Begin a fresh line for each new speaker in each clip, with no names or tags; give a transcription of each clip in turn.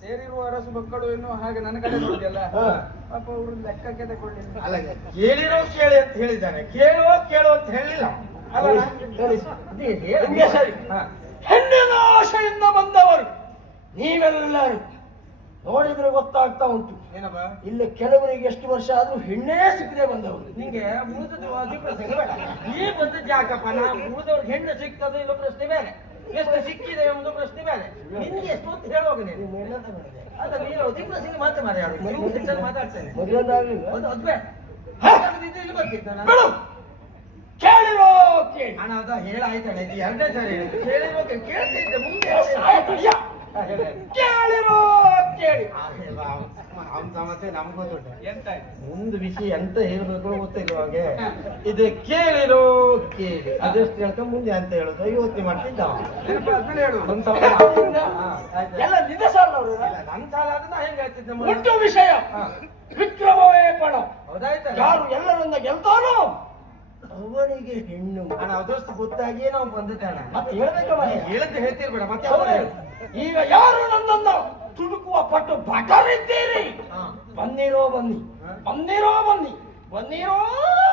ಸೇರಿರುವ ಅರಸು ಮಕ್ಕಳು ಏನು ಹಾಗೆ ನನ್ನ ಕಡೆ ನೋಡಿದೆಲ್ಲ. ಪಾಪ ಅವರು ಲೆಕ್ಕಕ್ಕೆ ತಗೊಳ್ಳಿಲ್ಲ
ಅಲ್ಲ ಕೇಳಿರೋ ಕೇಳಿ ಅಂತ ಹೇಳಿದ್ದಾನೆ. ಕೇಳುವ ಕೇಳು ಅಂತ ಹೇಳಿಲ್ಲ. ಅಲ್ಲ
ಸರಿ. ಹೆಣ್ಣಿನ ಆಶೆಯಿಂದ ಬಂದವರು ನೀವೆಲ್ಲರೂ. ನೋಡಿದ್ರೆ ಗೊತ್ತಾಗ್ತಾ ಉಂಟು.
ಏನಪ್ಪ?
ಇಲ್ಲಿ ಕೆಲವರಿಗೆ ಎಷ್ಟು ವರ್ಷ ಆದ್ರೂ ಹೆಣ್ಣೇ ಸಿಕ್ಕದೆ ಬಂದವರು.
ನಿಂಗೆ ಪ್ರಶ್ನೆ ನೀ ಬಂದದ್ದು ಯಾಕಪ್ಪ? ನಾ ಉಳಿದವ್ರಿಗೆ ಹೆಣ್ಣು ಸಿಗ್ತದೆ ಇಲ್ಲ ಪ್ರಶ್ನೆ ಬೇರೆ. ಎಷ್ಟು ಸಿಕ್ಕಿದೆ ಒಂದು ಪ್ರಶ್ನೆ ಬೇರೆ. ನಿನ್ಗೆ ಎಷ್ಟು ಹೊತ್ತು ಹೇಳುವಾಗ ನೀನು. ಅಲ್ಲ ಮಾತ್ರ ಮಾತಾಡು. ಮಾತಾಡ್ತೇನೆ? ಅದು ಅದು ಬೇಡ. ಹಾಗಾದ್ರೆ ಇಲ್ಲಿ ಬರ್ತಿದ್ದ ನಾನು.
ಬಿಡು. ಕೇಳಿರೋ ಕೇಳಿ.
ಹಣ ಅದ ಹೇಳಾಯ್ತಾಳೆ ಎರಡನೇ ಸಾರಿ ಕೇಳಿರೋ ಕೇಳ್ತಿದ್ದೆ ಮುಂದೆ.
ಕೇಳಿರೋ ಕೇಳಿ.
ಅವನ ಸಮಸ್ಯೆ ನಮ್ಗೂ ದೊಡ್ಡ.
ಎಂತ ಆಯ್ತು?
ಒಂದು ವಿಷಯ ಎಂತ ಹೇಳ್ಬೇಕು ಗೊತ್ತಿಲ್ಲ ಹಾಗೆ ಇದು ಕೇಳಿರೋ ಕೇಳಿ. ಅದೆಷ್ಟು ಹೇಳ್ತಾ ಮುಂದೆ ಅಂತ ಹೇಳುದು ಯೋಚನೆ ಮಾಡ್ತಿದ್ದ? ಒಂದ್
ಎಲ್ಲ
ನನ್ ಸಾಲ ಆದ್ರೆ ನಾ?
ವಿಷಯ. ವಿಕ್ರಮವೇ ಪಣ. ಯಾರು ಎಲ್ಲರನ್ನ ಗೆಲ್ತಾನೋ ಅವರಿಗೆ ಹೆಣ್ಣು.
ಹಣ ಅದಷ್ಟು ಗೊತ್ತಾಗಿ ನಾವು ಬಂದಿದ್ದಾನೆ.
ಮತ್ತೆ ಹೇಳ್ಬೇಕು
ಹೇಳದ್ದು ಹೇಳ್ತಿರ್ಬೇಡ. ಮತ್ತೆ.
ಈಗ ಯಾರು ನನ್ನನ್ನ ತುಡುಕುವ ಪಟ್ಟು ಭಟರಿದ್ದೀರಿ
ಬನ್ನಿರೋ
ಬಂದಿರೋ ಬನ್ನಿ
ಬನ್ನಿರೋ
ಬಂದಿರೋ ಬನ್ನಿ. ಬನ್ನಿರೋ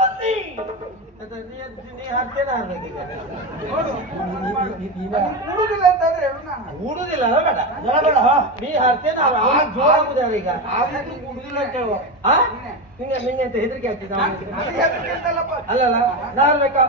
ಬನ್ನಿ.
ನೀ ನೀ
ಕೂಡುದಿಲ್ಲ ಅಂತಾದ್ರೆ ನಾನು.
ಕೂಡುದಿಲ್ಲ ಅಲ್ಲ ಬೇಡ.
ಬೇಡ
ನೀ
ಕೂಡುದಿಲ್ಲ ಅಂತ ಹೇಳುವ?
ನಿಂಗೆ ನಿಂಗೆ ಅಂತ ಹೆದರಿಕೆ ಆಗ್ತಿದ್ದ. ಅಲ್ಲಲ್ಲ ನಾನು ಬೇಕಾ?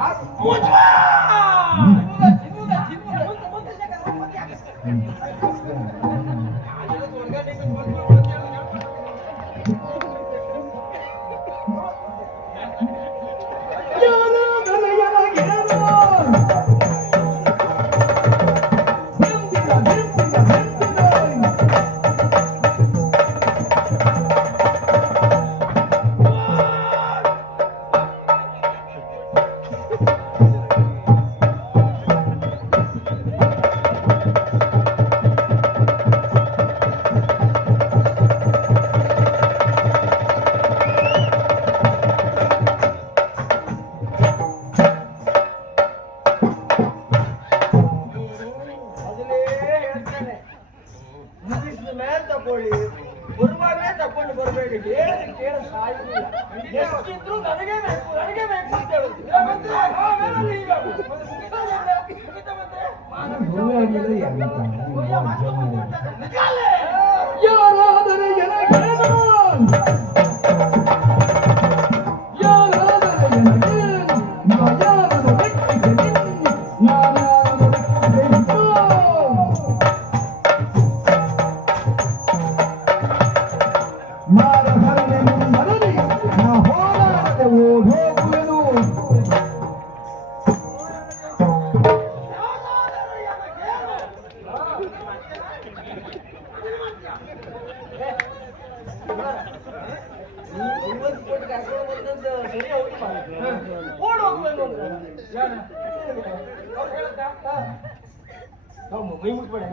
ಮೈ ಮುಟ್ಬೇಡ.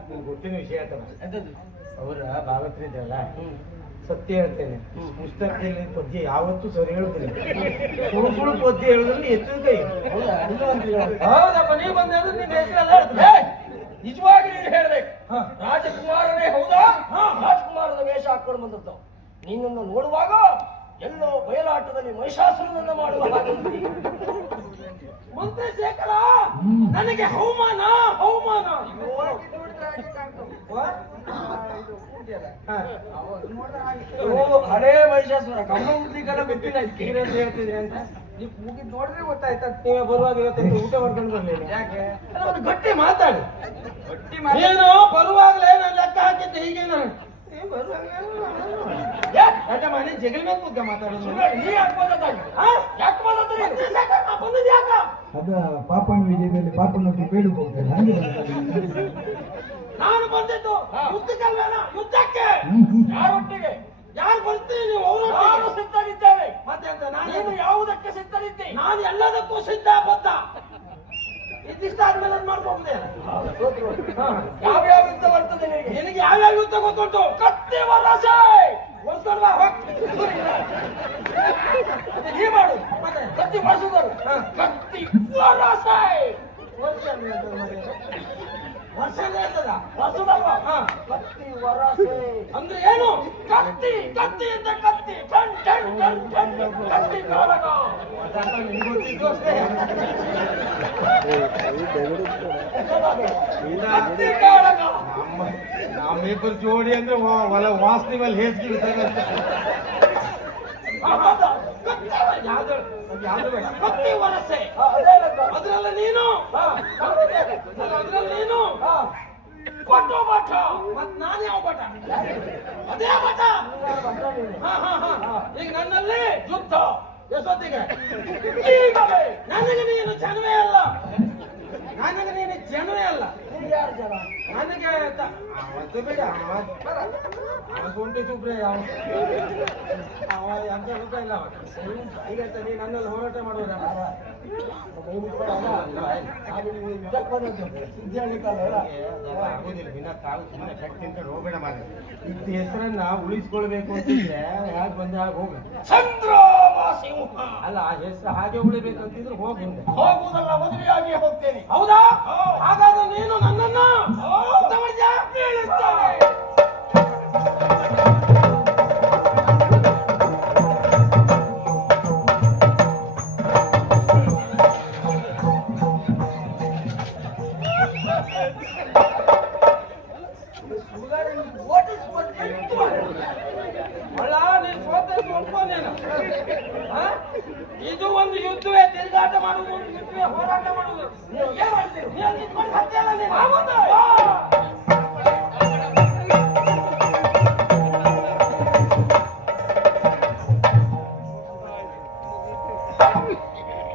ನಿಮ್ಗೆ ಗೊತ್ತಿನ ವಿಷಯ
ಅಂತ?
ಅವರ
ಹ್ಮ್.
ಸತ್ಯ ಹೇಳ್ತೇನೆ. ಪುಸ್ತಕದಲ್ಲಿ ಪದ್ಯ ಯಾವತ್ತೂ ಸರಿ ಹೇಳುದಿಲ್ಲ ಸುಳ್ಳು ಸುಳ್ಳು ಪದ್ಯ ಹೇಳುದ್ರಲ್ಲಿ ಹೆಚ್ಚು ಕೈ. ಹೌದಪ್ಪ ನೀವು ಬಂದ್ರೆ ನಿನ್ನ ಹೆಸರೆಲ್ಲ
ಏ, ನಿಜವಾಗಿ ನೀನು ಹೇಳ್ಬೇಕು. ರಾಜಕುಮಾರನೇ ಹೌದಾ ರಾಜಕುಮಾರನ ವೇಷ ಹಾಕೊಂಡು ಬಂದದ್ದು ನಿನ್ನನ್ನು ನೋಡುವಾಗ ಎಲ್ಲೋ ಬಯಲಾಟದಲ್ಲಿ ಮಹಿಷಾಸುರನನ್ನ ಮಾಡುವ ಹಾಗೆ ಉಂಟು. ಮಂತ್ರಿ ಶೇಖರ ನನಗೆ ಹವಮಾನ ಹವಮಾನ
ಹೋಗಿ ನೋಡಿದ್ರೆ ಹಾಗೆ ಕಾಣ್ತವೆ.
ವಾ?
ಆ, ಇದು ಕೂಡ್ಯಲ್ಲ.
ಹಾ.
ಅವಾಗ ನೋಡಿದ್ರೆ ಹವಮಾನ
ಓ, ಹಳೇ ಮಹಿಷಾಸುರ. ಮುದ್ದಿಗೆಲ್ಲ ಗೊತ್ತಿಲ್ಲ
ಹೇಳ್ತಿದ್ರಿ ಅಂತ.
ನೀವು ಮುಗಿದ್ ನೋಡ್ರಿ ಗೊತ್ತಾಯ್ತಾ
ನೀವೇ ಬರುವಾಗ ಇವತ್ತು ಊಟ ಮಾಡ್ಕೊಂಡು ಬರ್ಲಿಲ್ಲ
ಯಾಕೆ?
ಒಂದು ಗಟ್ಟಿ ಮಾತಾಡಿ.
ಗಟ್ಟಿ
ಏನು ಬರುವಾಗ್ಲೇ ನಾನು ಲೆಕ್ಕ ಹಾಕಿದ್ದೆ ಹೀಗೆ ನಾನು. ಬರುವಾಗಲೇ ಮನೆ ಜಗಲ್ ಮೇಲೆ ಕೂತ್ಕ ಮಾತಾಡೋದು.
ಯಾಕೆ ಬಂದದ್ದಾಗಿ? ಆ? ಯಾಕೆ ಬಂದದ್ದು ನೀನು? ಬಂದದ್ದು ಯಾಕ?
ಅದ ಪಾಪಣ್ಣ ವಿಜಯದಲ್ಲಿ ಪಾಪಣ್ಣೊಟ್ಟಿಗೆ ಬೇಡು ಹೋಗ್ತೇನೆ ಹಂಗೆ ಬಂದದ್ದು.
ನಾನು ಬಂದಿದ್ದು ಯುದ್ಧಕ್ಕಲ್ವೇನ ಯುದ್ಧಕ್ಕೆ.
ಯಾರೊಟ್ಟಿಗೆ?
ಯಾರು ಬರ್ತೀರಿ ನೀವು?
ನಾನು
ಅವರೊಟ್ಟಿಗೆ?
ಸಿದ್ಧನಿದ್ದೇನೆ
ಮತ್ತೆ ಅಂತ
ನೀನು?
ನಾನು
ಯಾವುದಕ್ಕೆ ಸಿದ್ಧನಿದ್ದೆ
ನಾನು ಎಲ್ಲದಕ್ಕೂ ಸಿದ್ಧ ಬದ್ಧ. ಇದಿಷ್ಟ ಆದ್ಮೇಲೆ ಅದ್ ಮಾಡ್ಕೊಂಡೆ.
ಯಾವ್ಯಾವ ಯುದ್ಧ ಬರ್ತದೆ ನಿನಗೆ?
ನಿನಗೆ ಯಾವ್ಯಾವ ಯುದ್ಧ ಗೊತ್ತುಂಟು?
ಕತ್ತಿ ವರಸೆ
ಓದ್ಕೊಂಡು ಬಾ ಹೋಗ್.
ಮತ್ತೆ ನೀ ಮಾಡು.
ಮತ್ತೆ?
ಕತ್ತಿ ಮಾಡಿಸಿದರು ಕತ್ತಿ
ವರ್ಷ
ಕತ್ತಿ ವರಸೆ
ಅಂದ್ರೆ ಏನು?
ಕತ್ತಿ ಕತ್ತಿ ಅಂತ ಕತ್ತಿ. ಟನ್ ಟನ್ ಟನ್ ಟನ್
ನಮ್ಮಿಬ್ಬರು ಜೋಡಿ ಅಂದ್ರೆ ಹೊಲ ವಾಸನೆ ಮೇಲೆ ಹೇಸಿಗೆ ಕತ್ತಿ ವರಸೆ. ಅದ್ರಲ್ಲ ನೀನು? ಅದ್ರಲ್ಲಿ ನೀನು?
ಕೊಟ್ಟು.
ಮತ್ ನಾನು ಯಾವ ಬಟ? ಅದೇ ಬಟ. ಈಗ ನನ್ನಲ್ಲಿ ಯುದ್ಧ.
ಈಗಲೇ.
ನನಗೆ ನೀನು ಜನವೇ ಅಲ್ಲ. ನನಗೆ ನೀನು ಜನವೇ ಅಲ್ಲ? ನನಗೆ ಅವತ್ತು ಬೇಡ ಅವ ಸೊಂಟಿ ಸುಬ್ರೆ ಎಂತ ಸುಖ ಇಲ್ಲ ಈಗ ನೀ ನನ್ನಲ್ಲಿ ಹೋರಾಟ ಹೋಗ್ಬೇಡ ಇದ್ದ ಹೆಸರನ್ನ ಉಳಿಸ್ಕೊಳ್ಬೇಕು ಅಂತಿದ್ರೆ ಯಾಕೆ ಬಂದಾಗ ಹೋಗ
ಸಿಂಹ.
ಅಲ್ಲ ಆ ಹೆಸರು ಹಾಗೆ ಉಳಿಬೇಕಂತಿದ್ರೆ ಹೋಗಿ
ಹೋಗುವುದಲ್ಲ ಮದುವೆಯಾಗಿ ಹೋಗ್ತೇನೆ.
ಹೌದಾ? ಹಾಗಾದ್ರೆ ನೀನು ನನ್ನನ್ನ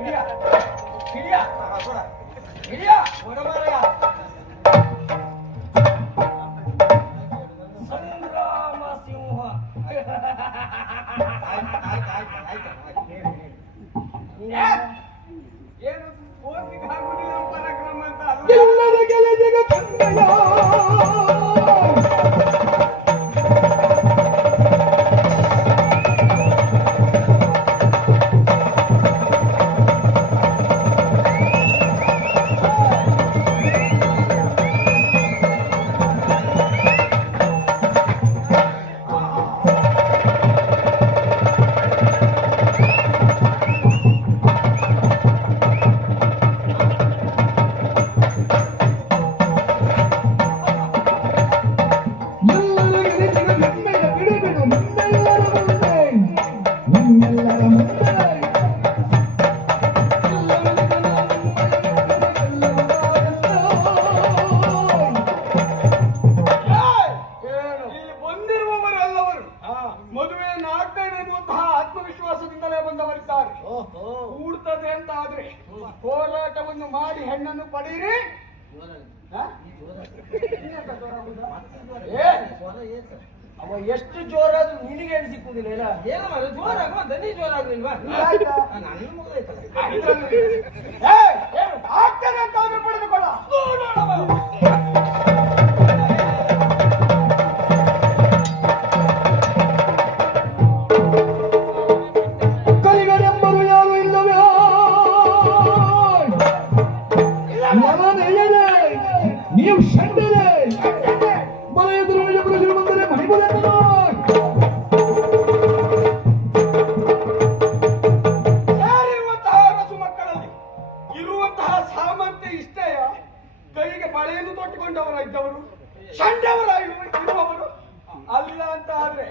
ಹಿಡಿಯ. ಹಿಡಿಯ.
ಆ, ಕೊಡ.
ಹಿಡಿಯ. ಏ,
ಏನು? ಆಗ್ತದೆ ಬಳೆಯನ್ನು ತೊಟ್ಟುಕೊಂಡವರ ಇದ್ದವರು ಚಂಡವರ ಇರುವವರು ಅಲ್ಲ ಅಂತ ಆದ್ರೆ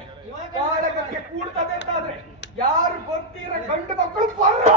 ಕಾಡಗಕ್ಕೆ ಕೂಡ್ತದೆ ಅಂತ ಆದ್ರೆ ಯಾರು ಗೊತ್ತಿರ ಗಂಡು ಮಕ್ಕಳು ಬರ್ರ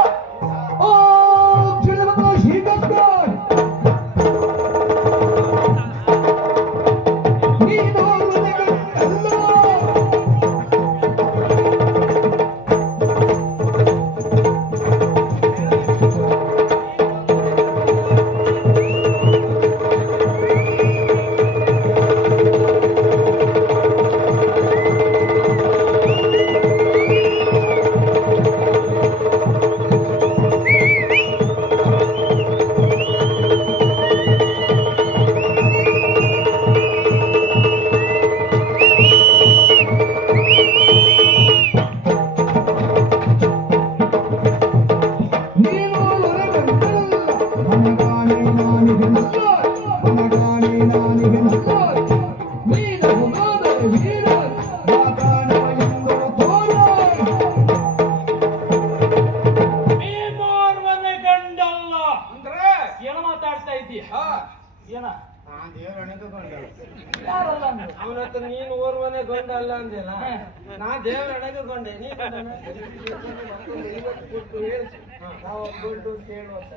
ಅಂತ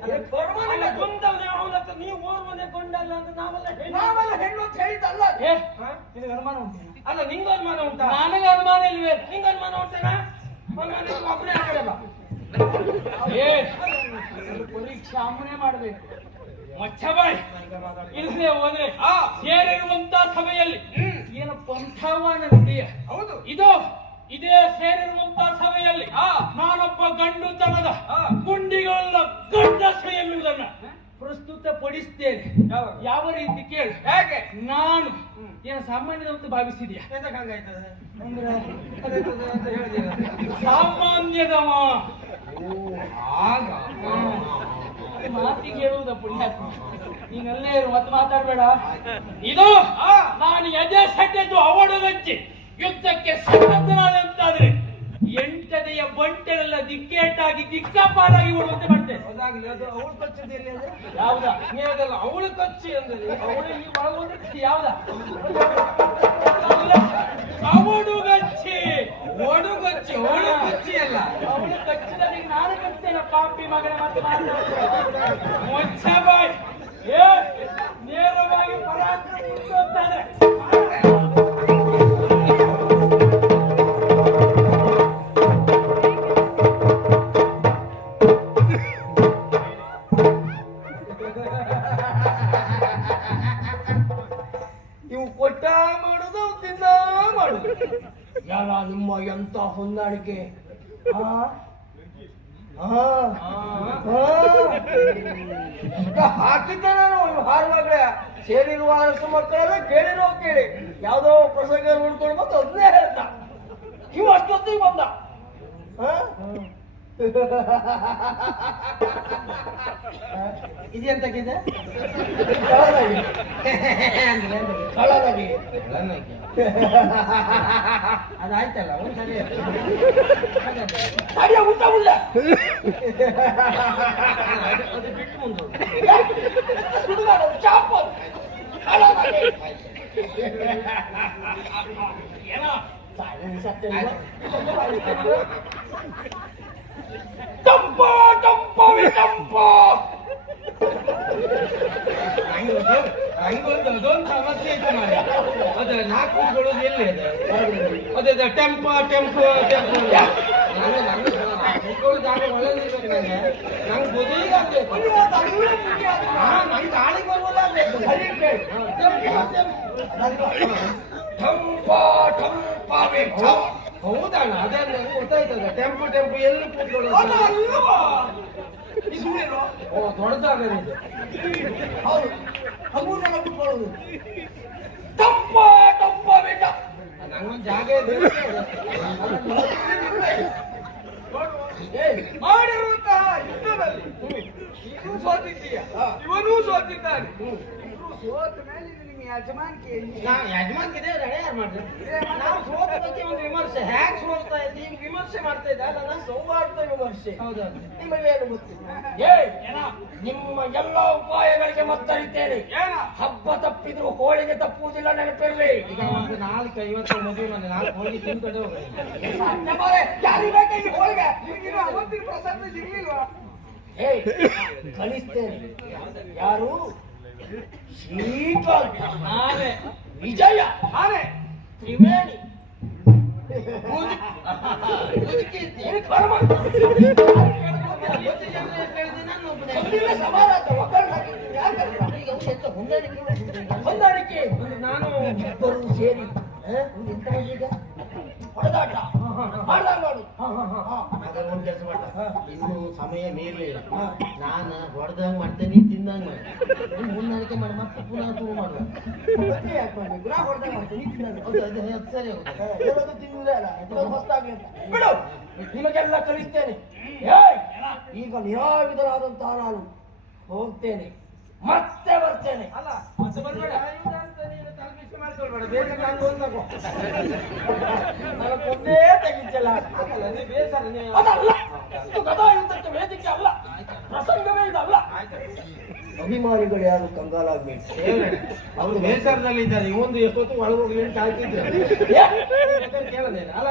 ನೀವು ಓರ್ವನೇ ಗೊಂಡ ಅಲ್ಲ ಅಂತ ನಾವೆಲ್ಲ.
ನಾವೆಲ್ಲ ಹೆಣ್ಣು ಅಂತ ಹೇಳಿದ್ದಲ್ಲ.
ಏ? ನಿನಗೆ ಅನುಮಾನ ಉಂಟು?
ಅಲ್ಲ ನಿಂಗೆ ಅನುಮಾನ ಉಂಟಾ?
ನನಗೆ ಅನುಮಾನ ಇಲ್ವೇ?
ನಿಂಗೆ ಅನುಮಾನ ಉಂಟೇನಾ? ಹಂಗಾದ್ರೆ ನೀನು ಒಬ್ನೇ ಆ ಕಡೆ ಬಾ.
ಏ ಒಂದು ಮಾಡಬೇಕು. ಮಚ್ಚ ಮಚ್ಚಬಾಯ್ ಇಲ್ಲದೆ ಹೋದ್ರೆ ಸೇರಿರುವಂತ ಸಭೆಯಲ್ಲಿ ಏನು ಪಂಥವನ ನುಡಿಯ
ಹೌದು.
ಇದು ಇದೇ ಸೇರಿರುವಂತ ಸಭೆಯಲ್ಲಿ ನಾನೊಬ್ಬ ಗಂಡುತನದ ಗುಂಡಿಗಳ ಗಂಡ ಎನ್ನುವುದನ್ನ ಪ್ರಸ್ತುತ ಪಡಿಸ್ತೇನೆ? ಯಾವ ರೀತಿ ಕೇಳಿ.
ಹೇಗೆ?
ನಾನು ಏನು ಸಾಮಾನ್ಯದಂತ ಭಾವಿಸಿದ್ಯಾ? ಸಾಮಾನ್ಯದ
ಮಾತಿ ಕೇಳುವುದ ಪುಣ್ಯ
ಸಾಮಾನ್ಯದವ ಮಾತಿಗೆ ಹೇಳುವುದ ನೀನಲ್ಲೇ ಇರು ಮತ್ತೆ ಮಾತಾಡ್ಬೇಡ. ಇದು ನಾನು ಎದೆ ಸಟ್ಟೆದ್ದು ಅವಡುಗಚ್ಚಿ ಯುದ್ಧಕ್ಕೆ ಸನ್ನದ್ಧನಾದಂತಾದ್ರೆ ಎಂಟನೆಯ ಬಂಟೆಲ್ಲ ದಿಕ್ಕೇಟಾಗಿ ದಿಕ್ಕಾಪಾರಾಗಿ ಓಡುವಂತೆ ಮಾಡ್ತೇನೆ.
ಅದಾಗ್ಲಿ ಅದು ಅವಳು ಕಚ್ಚದ ಎಲ್ಲಿ ಅದು
ಯಾವ್ದಾ?
ಅವಳು ಕಚ್ಚಿ ಅಂದ್ರೆ
ಅವಳು ಈ ಒಳಗೋದ್ರೆ ಯಾವ್ದ? ಅವಡುಗಚ್ಚಿ
ಓಡು ಕಚ್ಚಿ ಅವಳು ಕಚ್ಚಿ ಅಲ್ಲ.
ಅವಳು ಕಚ್ಚಿದ ನಾನು ಕಚ್ತೇನೆ ಪಾಪಿ ಮಗನ ಮತ್ತೆ ಮೊಚ್ಚ ಬಾಯ್. ಏ ನೇರವಾಗಿ ಪರಾಕ್ರಮ
ಯಾರ ನಿಮ್ಮ ಎಂತ ಹೊಂದಾಣಿಕೆ? ಹಾಕಿದ್ದೆ ನಾನು ಸೇರಿರುವ ಅರಸು ಮಕ್ಕಳೆಲ್ಲ ಕೇಳಿರೋ ಕೇಳಿ. ಯಾವ್ದೋ ಪ್ರಸಂಗ ನೋಡ್ಕೊಂಡು ಬಂದು ಅದನ್ನೇ ಹೇಳ್ತ. ನೀವು ಅಷ್ಟೊತ್ತಿಗೆ ಬಂದ. ಆ?
ಇದೆಂತಕ್ಕಿದೆ
ಕಳ್ಳನಾಗಿ. ಕಳ್ಳನಾಗಿ.
ಅದಾಯ್ತಲ್ಲ ಒಂದು ಸರಿ
ಸರಿಯ ಊಟ ಉಳ್ಳ
ಅದು ಬಿಟ್ಟು ಮುಂದೆ
ಸುಡುಗಾಡ ಚಾಪ ಕಳ್ಳನಾಗಿ.
ಏನೋ
ಸಾಯಂಕಾಲ ಸತ್ಯ
ಟಂಪ
ಅದೊಂದು ಸಮಸ್ಯೆ ಐತೆ ಮಾರ್ರೆ. ಅದು ನಾಲ್ಕು ಕೂತ್ಕೊಳ್ಳೋದು ಎಲ್ಲಿ ಅದು ಅದೇ ಟೆಂಪ ಟೆಂಪೋ ಟೆಂಪು ನಾನು ನಂಗೆ ಕೂತ್ಕೊಳ್ಳೋ ಜಾಗ ಒಳ್ಳೆದಿರ್ಬೇಕು ನಂಗೆ ನಂಗೆ ಬುದ್ಧಿಗೆ ಆಗ್ಬೇಕು ಹಾ ನಂಗೆ ಗಾಳಿ ಬರುವುಲ್ಲ ಆಗ್ಬೇಕು
ಸರಿ ಕೇಳಿ.
Tempo tempo. ಹೌದಣ್ಣ ಅದೇ ನಂಗೆ ಗೊತ್ತಾಯ್ತದ ಟೆಂಪು ಟೆಂಪು ಎಲ್ಲಿ ಕೂತ್ಕೊಳ್ಳೋದು
ಸುಳ್ಳೇನೋ?
ಓ ದೊಡ್ಡ ಜಾಗ ಇದೆ
ಹೌದು. ಹಗುರನ ಕೂತ್ಕೊಳ್ಳೋದು ಟಂಪ ಟಂಪವೇ ಟಂಪ.
ನಂಗೊಂದು ಜಾಗ ಇದೆ.
ಮಾಡಿರುವಂತಹ ಯುದ್ಧದಲ್ಲಿ ನೀನು ಸೋತಿದ್ದೀಯ? ಇವನೂ ಸೋತಿದ್ದಾನೆ
ಸೋತ ಮೇಲೆ ಯಜಮಾನಿಕೆ?
ಯಜಮಾನ್ ಯಜಮಾನ್ಗಿದೆ ಯಾರು ಮಾಡ್ರಿ ನಾವು ಸೋತ ಬಗ್ಗೆ ಒಂದು ವಿಮರ್ಶೆ. ಹ್ಯಾಕ್ ಸೋಲ್ತಾ ಇದ್ದಿ ಈಗ ವಿಮರ್ಶೆ ಮಾಡ್ತಾ ಇದ್ದ. ಅಲ್ಲ ನಾನು
ಸೌಹಾರ್ದ ವಿಮರ್ಶೆ.
ಹೌದೌದು
ನಿಮಗೇನು ಗೊತ್ತಿಲ್ಲ ಏಯ್ ನಿಮ್ಮ ಎಲ್ಲ ಉಪಾಯಗಳಿಗೆ ಮತ್ತರಿದ್ದೇನೆ.
ಏನ?
ಹಬ್ಬ ತಪ್ಪಿದ್ರು ಹೋಳಿಗೆ ತಪ್ಪುವುದಿಲ್ಲ ನೆನಪಿರ್ಲಿ.
ಈಗ ಒಂದು ನಾಲ್ಕು ಐವತ್ತು ಮದುವೆ ಮನೆ ನಾಲ್ಕು ಹೋಗಿ ತಿನ್ಕೊಂಡು ಹೋಗ್ರಿ
ಯಾರಿಗೆ ಬೇಕಾ ಈ ಹೋಳಿಗೆ?
ಅವತ್ತಿನ ಪ್ರಸನ್ನ ಸಿಗ್ಲಿಲ್ವಾ?
ಏಯ್ ಕಳಿಸ್ತೇನೆ. ಯಾರು? ವಿಜಯ.
ಹಾರೆ.
ತ್ರಿವೇಣಿ? ಹೊಂದಾಣಿಕೆ.
ನಾನು
ಇಬ್ಬರು ಸೇರಿ ಹ? ಎಂತ ಈಗ? ಹೊಡೆದಾಟ ಮಾಡ್ದಾಗ
ಒಂದು ಕೆಲಸ ಮಾಡ ಇನ್ನು ಸಮಯ ಮೀರ್ಲಿಲ್ಲ ನಾನು ಹೊಡೆದಂಗ್ ಮಾಡ್ತೇನೆ.
ಬಿಡು. ನಿಮಗೆಲ್ಲ ಕಲಿಸ್ತೇನೆ. ಈಗ ನಿರಾಯುಧನಾದಂತಹ ನಾನು ಹೋಗ್ತೇನೆ. ಮತ್ತೆ ಬರ್ತೇನೆ.
ಅಲ್ಲ ಮತ್ತೆ ಬರ್ಬೇಡ ಬೇಸರ
ವೇದಿಕೆ ಅಲ್ಲ. ಪ್ರಸಂಗವೇ ಇದಲ್ಲ
ಆಯ್ತು
ಅಭಿಮಾನಿಗಳು ಯಾರು ಕಂಗಾಲಾಗ್ಬೇಕು
ಅವರು ಬೇಸರದಲ್ಲಿ ಇದ್ದಾರೆ. ಇವೊಂದು ಎಷ್ಟೊತ್ತು ಒಳಗೋಗಿ ಅಂತ ಹಾಕಿದ್ರು ಕೇಳದೇನೆ ಅಲ್ಲ.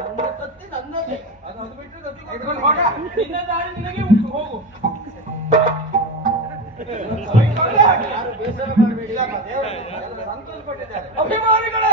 ನನ್ನ ತತ್ತಿ ನನ್ನದೇ.
ಅದು ಅದು ಬಿಟ್ಟು ಗತಿ
ಇಟ್ಕೊಂಡು ಹೋಗ. ನಿನ್ನ ದಾರಿ
ಸಂತೋಷ ಪಟ್ಟಿದ್ದಾರೆ
ಅಭಿಮಾನಿಗಳೇ